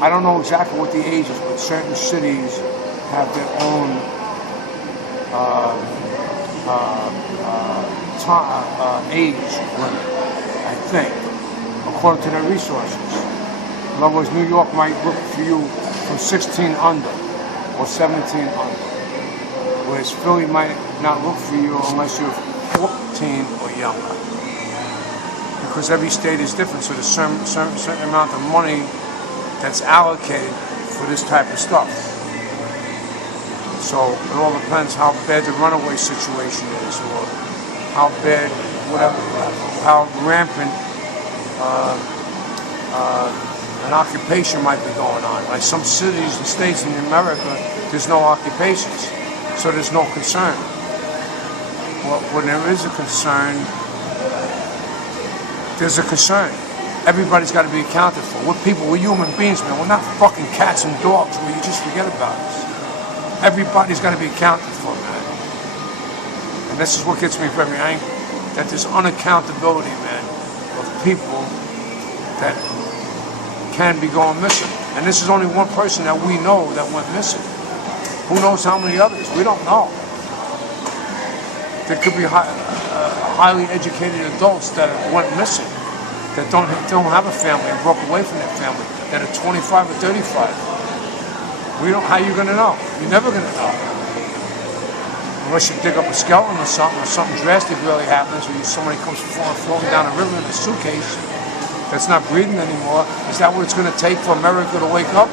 I don't know exactly what the age is, but certain cities have their own age limit, I think, according to their resources. In other words, New York might look for you from 16 under or 17 under, whereas Philly might not look for you unless you're 14 or younger. Because every state is different, so there's a certain amount of money that's allocated for this type of stuff. So it all depends how bad the runaway situation is, or how bad, whatever, how rampant an occupation might be going on. Like some cities and states in America, there's no occupations, so there's no concern. Well, when there is a concern, there's a concern. Everybody's got to be accounted for. We're people, we're human beings, man. We're not fucking cats and dogs where you just forget about us. Everybody's got to be accounted for, man. And this is what gets me very angry. That there's unaccountability, man, of people that can be going missing. And this is only one person that we know that went missing. Who knows how many others? We don't know. There could be highly educated adults that went missing, that don't have a family and broke away from their family, that are 25 or 35. We don't. How you gonna know? You're never gonna know, unless you dig up a skeleton or something drastic really happens, or somebody comes floating down a river in a suitcase that's not breathing anymore. Is that what it's gonna take for America to wake up?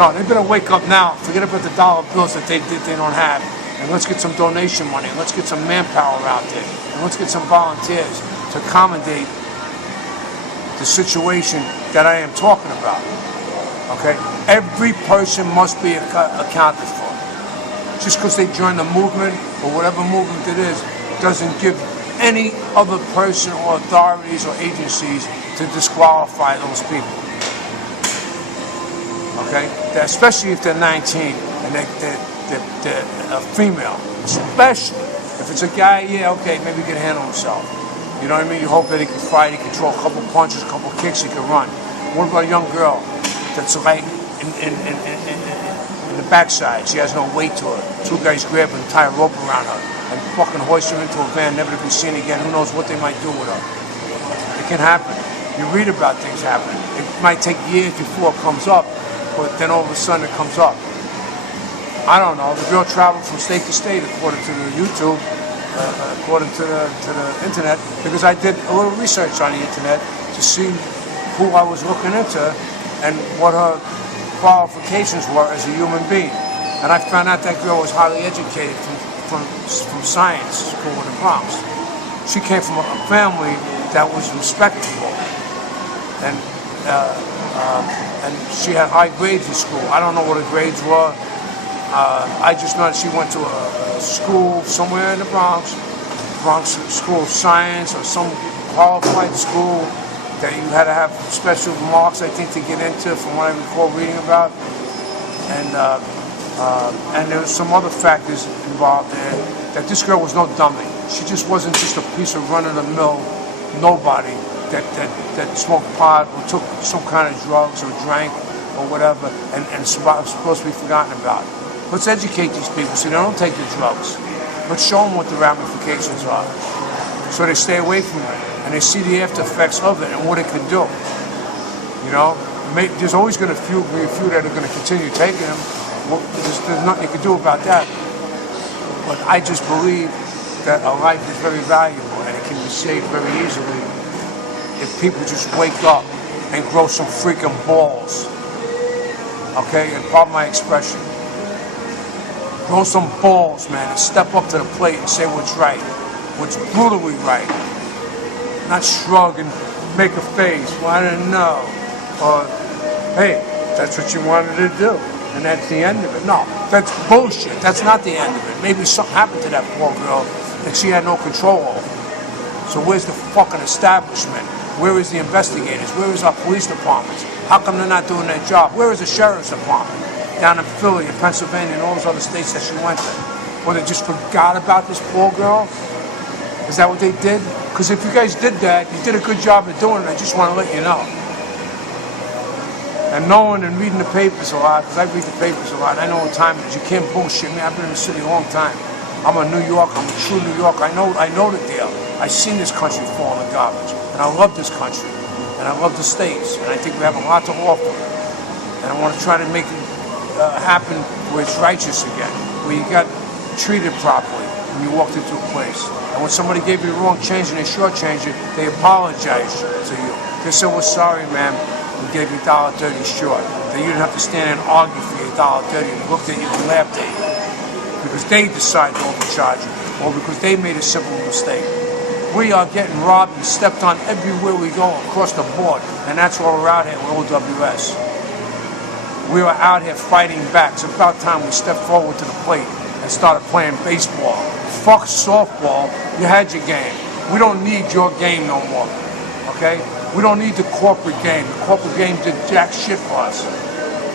No, they're gonna wake up now. Forget about the dollar bills that they don't have. And let's get some donation money, and let's get some manpower out there, and let's get some volunteers to accommodate the situation that I am talking about. Okay? Every person must be accounted for. Just because they join the movement, or whatever movement it is, doesn't give any other person or authorities or agencies to disqualify those people. Okay? Especially if they're 19 and they're a female, especially if it's a guy. Yeah, okay, maybe he can handle himself. You know what I mean? You hope that he can fight, he can throw a couple punches, a couple kicks, he can run. What about a young girl that's right in the backside? She has no weight to her. Two guys grab her and tie a rope around her and fucking hoist her into a van, never to be seen again. Who knows what they might do with her? It can happen. You read about things happening. It might take years before it comes up, but then all of a sudden it comes up. I don't know. The girl traveled from state to state, according to the YouTube, according to the internet, because I did a little research on the internet to see who I was looking into and what her qualifications were as a human being. And I found out that girl was highly educated from science school in the Bronx. She came from a family that was respectable, and she had high grades in school. I don't know what her grades were. I just know that she went to a school somewhere in the Bronx School of Science, or some qualified school that you had to have special marks, I think, to get into, from what I recall reading about. And there was some other factors involved there, that this girl was no dummy. She just wasn't just a piece of run-of-the-mill nobody that smoked pot or took some kind of drugs or drank or whatever and supposed to be forgotten about. Let's educate these people so they don't take the drugs. Let's show them what the ramifications are, so they stay away from it and they see the after effects of it and what it can do. You know, there's always going to be a few that are going to continue taking them. Well, there's nothing you can do about that. But I just believe that a life is very valuable and it can be saved very easily if people just wake up and grow some freaking balls. Okay, and pardon my expression. Grow some balls, man, and step up to the plate and say what's right, what's brutally right. Not shrug and make a face. Well, I didn't know. Or, hey, that's what you wanted to do, and that's the end of it. No, that's bullshit. That's not the end of it. Maybe something happened to that poor girl that she had no control over. So where's the fucking establishment? Where is the investigators? Where is our police departments? How come they're not doing their job? Where is the sheriff's department? Down in Philly and Pennsylvania and all those other states that she went to. Well, they just forgot about this poor girl? Is that what they did? Because if you guys did that, you did a good job of doing it. I just want to let you know. And knowing and reading the papers a lot, because I read the papers a lot, I know what time it is. You can't bullshit me. I've been in the city a long time. I'm a New Yorker. I'm a true New Yorker. I know the deal. I've seen this country fall in the garbage. And I love this country. And I love the states. And I think we have a lot to offer. And I want to try to make it happen where it's righteous again. Where you got treated properly when you walked into a place. And when somebody gave you the wrong change and they shortchanged you, they apologized to you. They said, we're sorry, ma'am. We gave you $1.30 short. That you didn't have to stand there and argue for your $1.30 and looked at you and laughed at you. Because they decided to overcharge you. Or because they made a simple mistake. We are getting robbed and stepped on everywhere we go across the board. And that's why we're out here with OWS. We are out here fighting back. It's about time we step forward to the plate and started playing baseball. Fuck softball. You had your game. We don't need your game no more. Okay? We don't need the corporate game. The corporate game did jack shit for us.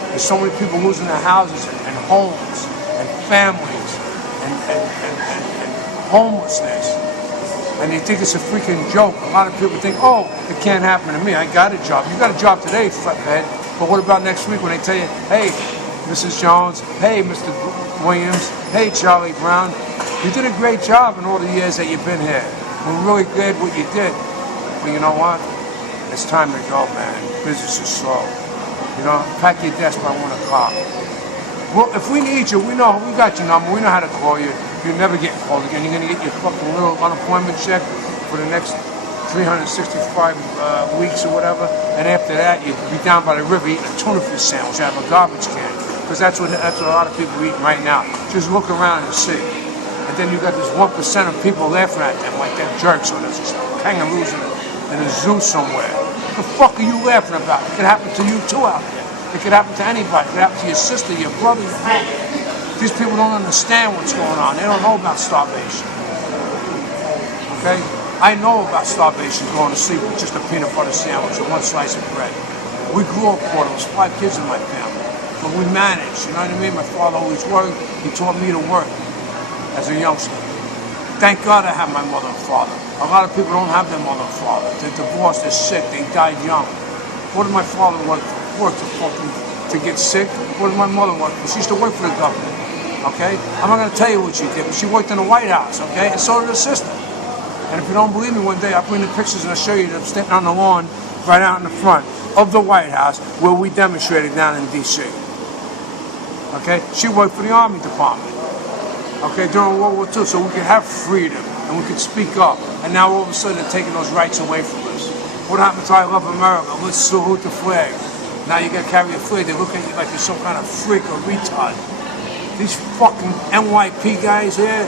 There's so many people losing their houses and homes and families and homelessness. And you think it's a freaking joke. A lot of people think, oh, it can't happen to me. I got a job. You got a job today, flatbed. But what about next week when they tell you, hey, Mrs. Jones, hey, Mr. Williams, hey, Charlie Brown, you did a great job in all the years that you've been here. We're really glad what you did. But you know what? It's time to go, man. Business is slow. You know, pack your desk by 1 o'clock. Well, if we need you, we got your number. We know how to call you. You're never getting called again. You're going to get your fucking little unemployment check for the next 365 weeks or whatever. And after that, you'll be down by the river eating a tuna fish sandwich out of a garbage can. Because that's what a lot of people are eating right now. Just look around and see. And then you got this 1% of people laughing at them like they're jerks or there's kangaroos in a zoo somewhere. What the fuck are you laughing about? It could happen to you too out there. It could happen to anybody. It could happen to your sister, your brother, your brother. These people don't understand what's going on. They don't know about starvation. Okay? I know about starvation, going to sleep with just a peanut butter sandwich and 1 slice of bread. We grew up poor. There was 5 kids in my family. But we managed, you know what I mean? My father always worked. He taught me to work as a youngster. Thank God I have my mother and father. A lot of people don't have their mother and father. They're divorced, they're sick, they died young. What did my father work to get sick? What did my mother work for? She used to work for the government, okay? I'm not going to tell you what she did, but she worked in the White House, okay? And so did her sister. And if you don't believe me, one day I'll bring the pictures and I'll show you them standing on the lawn right out in the front of the White House where we demonstrated down in D.C. Okay? She worked for the Army Department, okay, during World War II, so we could have freedom and we could speak up. And now all of a sudden they're taking those rights away from us. What happened to I Love America? Let's salute the flag. Now you gotta carry a flag. They look at you like you're some kind of freak or retard. These fucking NYPD guys here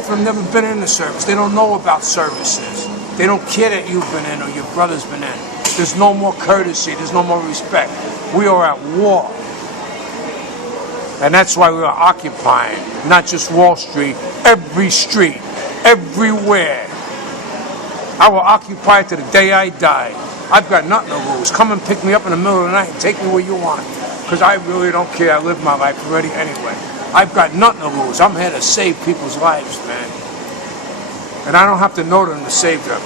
from never been in the service. They don't know about services. They don't care that you've been in or your brother's been in. There's no more courtesy. There's no more respect. We are at war. And that's why we are occupying, not just Wall Street, every street, everywhere. I will occupy to the day I die. I've got nothing to lose. Come and pick me up in the middle of the night and take me where you want. Because I really don't care. I live my life already anyway. I've got nothing to lose. I'm here to save people's lives, man. And I don't have to know them to save them.